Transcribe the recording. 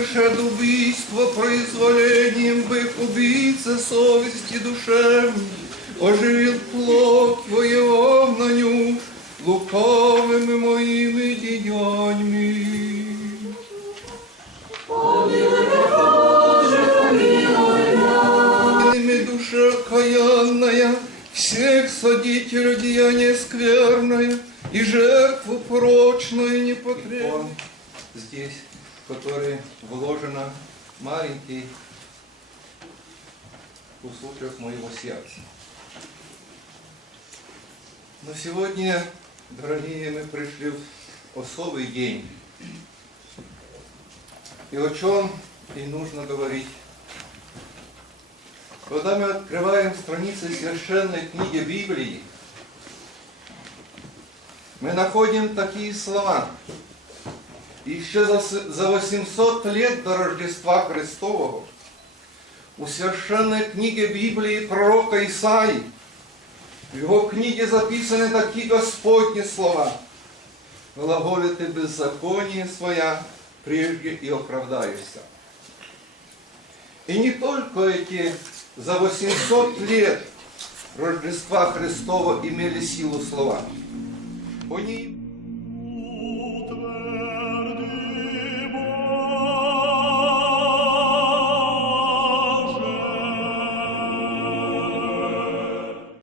грешат убийство произволением быв убийца совести душевной, оживил плоть твоего ню лукавыми моими деяниями. Помилуй, душа каянная, всех содителю деяния скверное и жертву порочную непотребную. Он здесь, в который вложено маленький кусочек моего сердца. Но сегодня, дорогие, мы пришли в особый день. И о чем и нужно говорить. Когда мы открываем страницы священной книги Библии, мы находим такие слова. Еще за с- за 800 лет до Рождества Христового у священной книги Библии пророка Исаии в его книге записаны такие Господни слова. Глаголит ты беззаконие своя, прежде и оправдаешься. И не только эти за 800 лет Рождества Христова имели силу слова. Они